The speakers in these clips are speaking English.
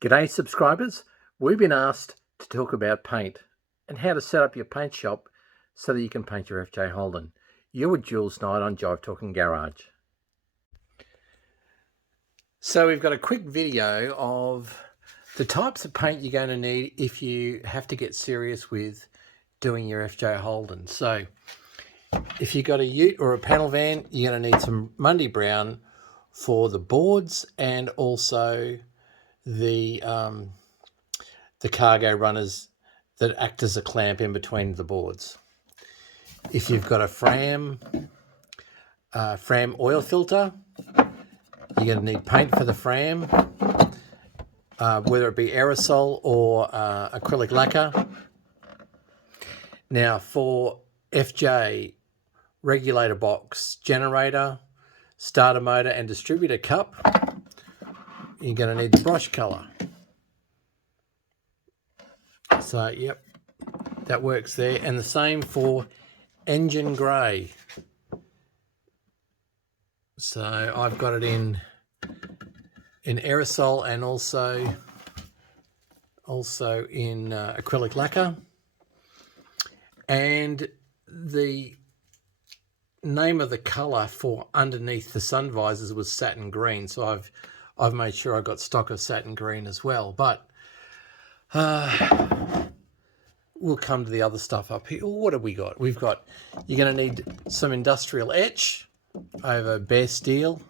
G'day subscribers, we've been asked to talk about paint and how to set up your paint shop so that you can paint your FJ Holden. You're with Jules Knight on Jive Talking Garage. So we've got a quick video of the types of paint you're going to need if you have to get serious with doing your FJ Holden. So if you've got a ute or a panel van, you're going to need some Mundy Brown for the boards and also the cargo runners that act as a clamp in between the boards. If you've got a Fram oil filter, you're going to need paint for the Fram, whether it be aerosol or acrylic lacquer. Now for FJ, regulator box, generator, starter motor and distributor cup, you're going to need the brush colour. So, yep, that works there. And the same for engine grey. So I've got it in aerosol and also in acrylic lacquer. And the name of the colour for underneath the sun visors was satin green. So I've made sure I got stock of satin green as well. But we'll come to the other stuff up here. What have we got? You're going to need some industrial etch over bare steel,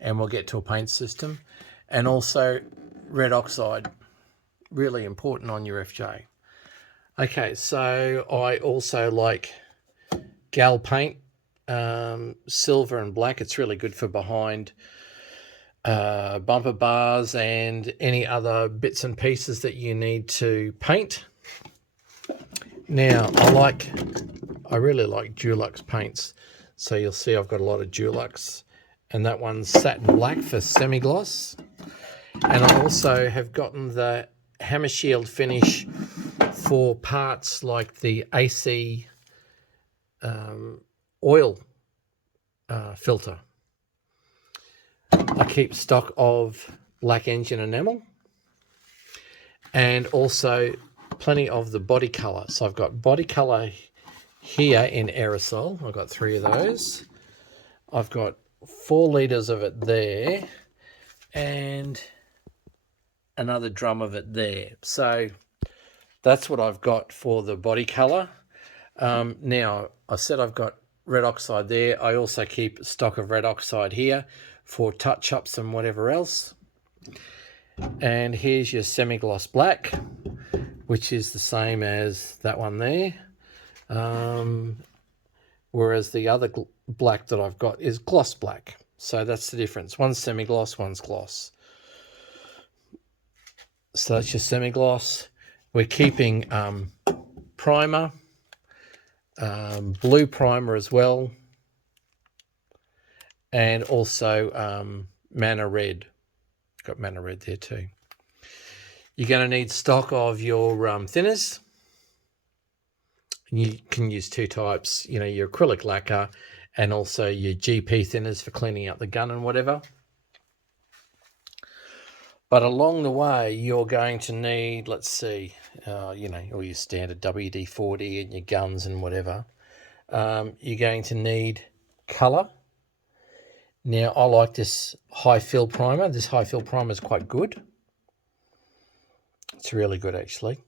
and we'll get to a paint system, and also red oxide, really important on your FJ. Okay, so I also like gal paint, silver and black. It's really good for behind bumper bars and any other bits and pieces that you need to paint. Now I really like Dulux paints, so you'll see I've got a lot of Dulux, and that one's satin black for semi-gloss. And I also have gotten the Hammer Shield finish for parts like the AC oil filter. I keep stock of black engine enamel and also plenty of the body colour. So I've got body colour here in aerosol. I've got 3 of those. I've got 4 litres of it there and another drum of it there. So that's what I've got for the body colour. Now, I said I've got red oxide there. I also keep stock of red oxide here for touch-ups and whatever else. And here's your semi-gloss black, which is the same as that one there. Whereas the other black that I've got is gloss black. So that's the difference. One's semi-gloss, one's gloss. So that's your semi-gloss. We're keeping primer, blue primer as well, and also Mana Red. Got Mana Red there too. You're going to need stock of your thinners. You can use 2 types, your acrylic lacquer and also your GP thinners for cleaning out the gun and whatever. But along the way, you're going to need, let's see, all your standard WD-40 and your guns and whatever. You're going to need colour. Now, I like this high fill primer. This high fill primer is quite good. It's really good, actually.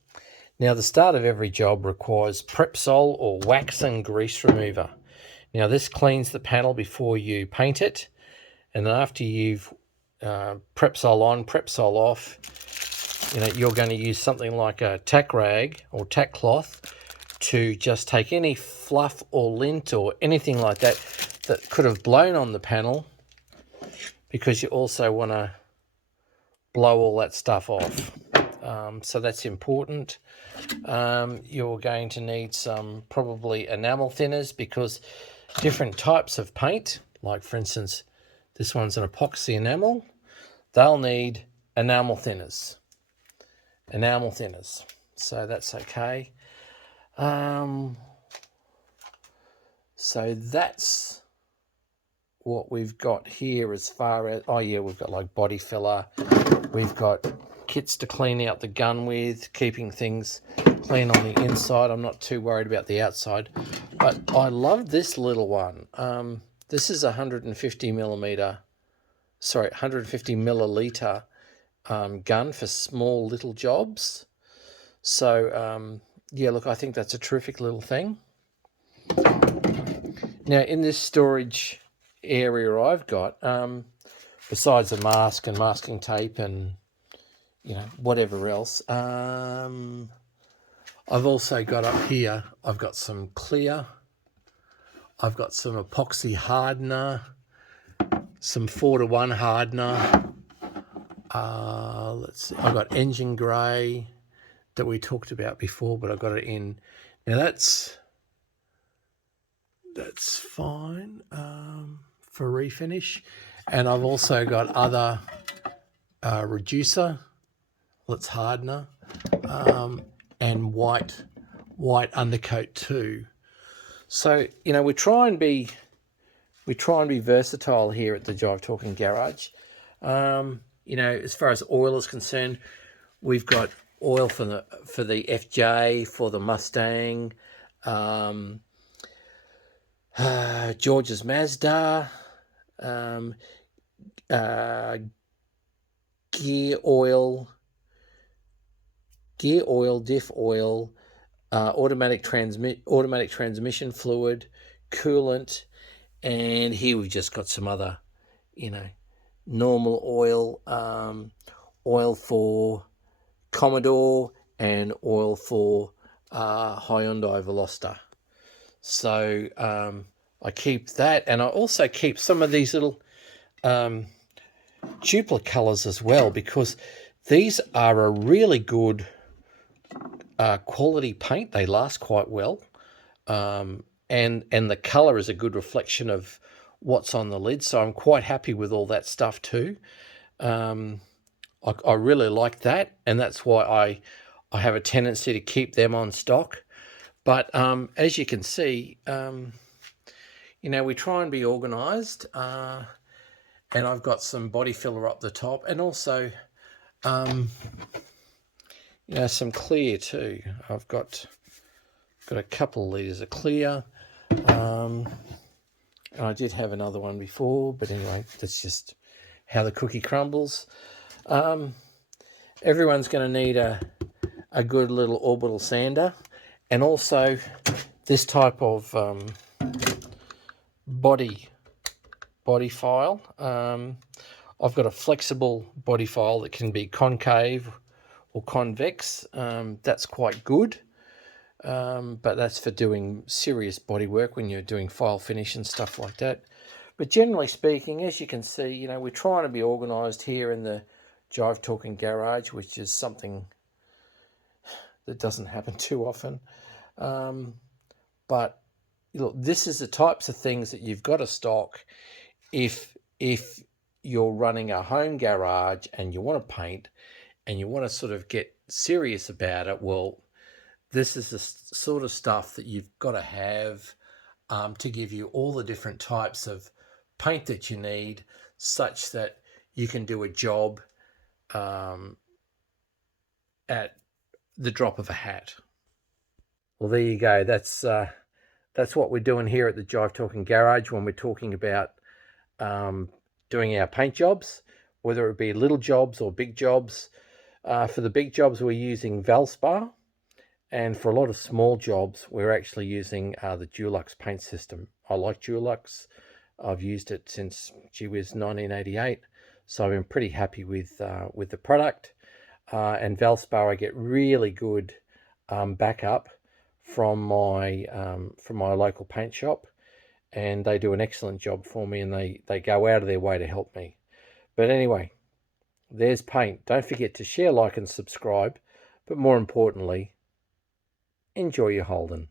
Now, the start of every job requires Prepsol or wax and grease remover. Now, this cleans the panel before you paint it. And then after you've Prepsol on, Prepsol off, you're going to use something like a tack rag or tack cloth to just take any fluff or lint or anything like that could have blown on the panel, because you also want to blow all that stuff off. So that's important. You're going to need some probably enamel thinners, because different types of paint, like for instance, this one's an epoxy enamel, they'll need enamel thinners. So that's okay. So that's what we've got here as far as, we've got like body filler, we've got kits to clean out the gun with, keeping things clean on the inside. I'm not too worried about the outside. But I love this little one. This is 150 milliliter gun for small little jobs. So yeah, look, I think that's a terrific little thing. Now in this storage area I've got, besides a mask and masking tape and whatever else, I've also got up here, I've got some clear, I've got some epoxy hardener, some 4:1 hardener. Let's see, I've got engine grey that we talked about before, but I've got it in. Now that's fine for refinish. And I've also got other reducer, let's hardener, and white undercoat too. So we try and be versatile here at the Jive Talking Garage. As far as oil is concerned, we've got oil for the FJ, for the Mustang, George's Mazda, gear oil, diff oil, automatic transmission fluid, coolant, and here we've just got some other, normal oil, oil for Commodore and oil for Hyundai Veloster. So I keep that, and I also keep some of these little duplicate colours as well, because these are a really good quality paint. They last quite well, and the colour is a good reflection of what's on the lid, so I'm quite happy with all that stuff too. I really like that, and that's why I have a tendency to keep them on stock. But as you can see, we try and be organised, and I've got some body filler up the top, and also some clear too. I've got a couple of litres of clear, and I did have another one before, but anyway, that's just how the cookie crumbles. Everyone's going to need a good little orbital sander, and also this type of body file. I've got a flexible body file that can be concave or convex. That's quite good, but that's for doing serious body work when you're doing file finish and stuff like that. But generally speaking, as you can see, we're trying to be organised here in the Jive Talking Garage, which is something that doesn't happen too often. But this is the types of things that you've got to stock if you're running a home garage and you want to paint and you want to sort of get serious about it. Well, this is the sort of stuff that you've got to have to give you all the different types of paint that you need, such that you can do a job at the drop of a hat. Well, there you go. That's what we're doing here at the Jive Talking Garage when we're talking about doing our paint jobs, whether it be little jobs or big jobs. For the big jobs, we're using Valspar, and for a lot of small jobs, we're actually using the Dulux paint system. I like Dulux. I've used it since, 1988, so I've been pretty happy with the product. And Valspar, I get really good backup from my local paint shop, and they do an excellent job for me, and they go out of their way to help me. But anyway, there's paint. Don't forget to share, like, and subscribe, but more importantly, enjoy your Holden.